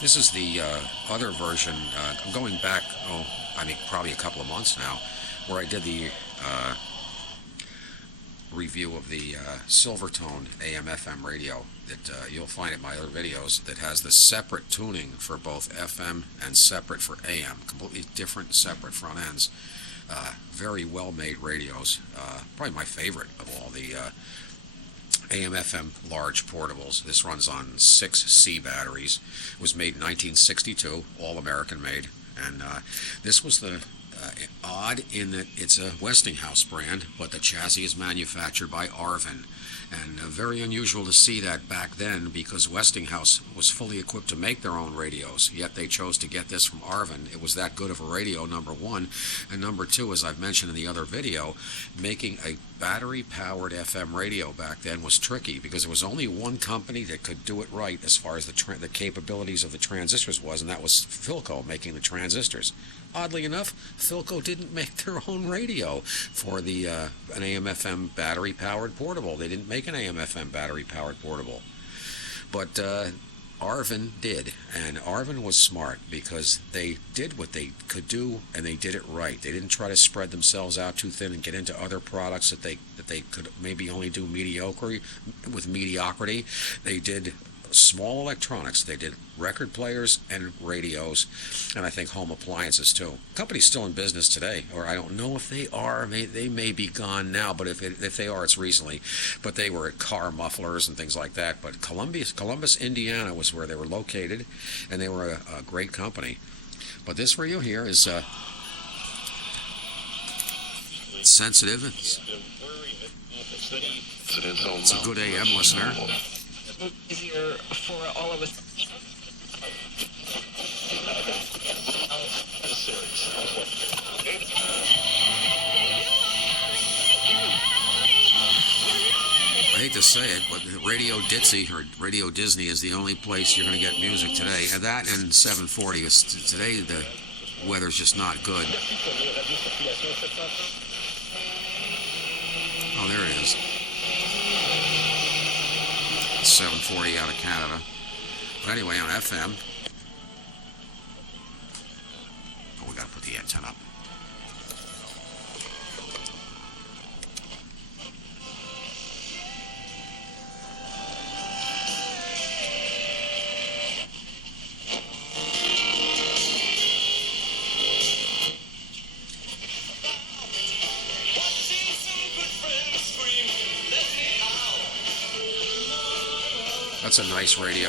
This is the other version. I'm going back, I think probably a couple of months now, where I did the review of the Silvertone AM FM radio that you'll find in my other videos that has the separate tuning for both FM and separate for AM. Completely different, separate front ends. Very well made radios. Probably my favorite of all the AM FM large portables. This runs on 6C batteries. It was made in 1962, all American made. And this was the odd in that it's a Westinghouse brand, but the chassis is manufactured by Arvin. And very unusual to see that back then because Westinghouse was fully equipped to make their own radios, yet they chose to get this from Arvin. It was that good of a radio, number one. And number two, as I've mentioned in the other video, making a battery-powered FM radio back then was tricky because there was only one company that could do it right as far as the capabilities of the transistors was, and that was Philco making the transistors. Oddly enough, Philco didn't make their own radio for the an AM/FM battery-powered portable. They didn't make an AM/FM battery-powered portable, but Arvin did, and Arvin was smart because they did what they could do, and they did it right. They didn't try to spread themselves out too thin and get into other products that they could maybe only do mediocrity. They did small electronics. They did record players and radios, and I think home appliances too. The company's still in business today, or I don't know if they are. They may be gone now, but if they are, it's recently. But they were at car mufflers and things like that. But Columbus, Indiana was where they were located, and they were a great company. But this radio here is sensitive. It's a good AM listener. Easier for all of us. I hate to say it, but Radio Ditzy or Radio Disney is the only place you're going to get music today. And that and 740 is today. The weather's just not good. Oh, there it is. 740 out of Canada. But anyway, on FM, we got to put the antenna up. That's a nice radio.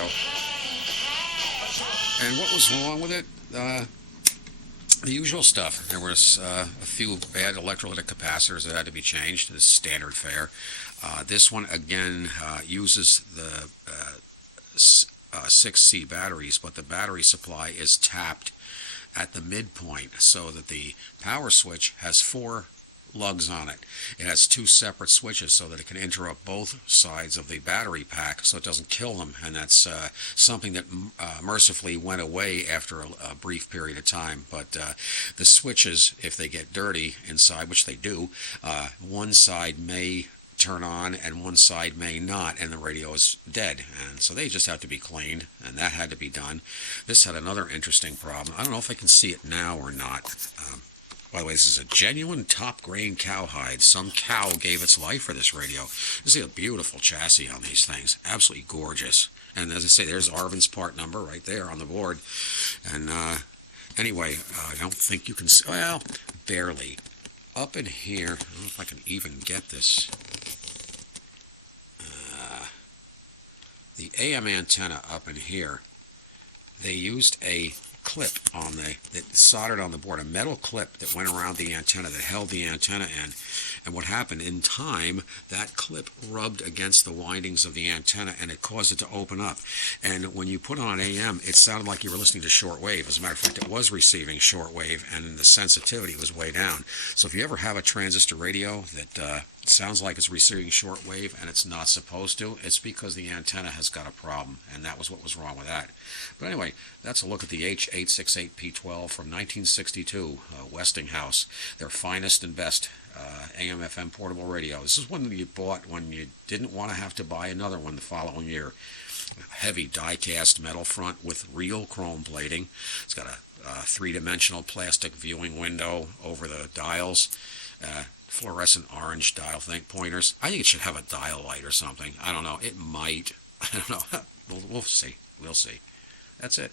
And what was wrong with it? The usual stuff. There was a few bad electrolytic capacitors that had to be changed. This standard fare. This one again uses the 6C batteries, but the battery supply is tapped at the midpoint so that the power switch has 4 lugs on it. It has 2 separate switches so that it can interrupt both sides of the battery pack so it doesn't kill them, and that's something that mercifully went away after a brief period of time. But the switches, if they get dirty inside, which they do, one side may turn on and one side may not, and the radio is dead, and so they just have to be cleaned, and that had to be done. This had another interesting problem. I don't know if I can see it now or not. By the way, this is a genuine top-grain cowhide. Some cow gave its life for this radio. You see a beautiful chassis on these things. Absolutely gorgeous. And as I say, there's Arvin's part number right there on the board. And anyway, I don't think you can see, well, barely. Up in here, I don't know if I can even get this. The AM antenna up in here, they used a clip on that soldered on the board, a metal clip that went around the antenna that held the antenna in. And what happened in time, that clip rubbed against the windings of the antenna and it caused it to open up. And when you put on AM, it sounded like you were listening to shortwave. As a matter of fact, it was receiving shortwave and the sensitivity was way down. So if you ever have a transistor radio that sounds like it's receiving shortwave and it's not supposed to, it's because the antenna has got a problem, and that was what was wrong with that. But anyway, that's a look at the H868P12 from 1962, Westinghouse, their finest and best AM/FM portable radio. This is one that you bought when you didn't want to have to buy another one the following year. heavy die-cast metal front with real chrome plating. It's got a three-dimensional plastic viewing window over the dials. Fluorescent orange dial pointers. I think it should have a dial light or something. I don't know. It might. I don't know. We'll see. We'll see. That's it.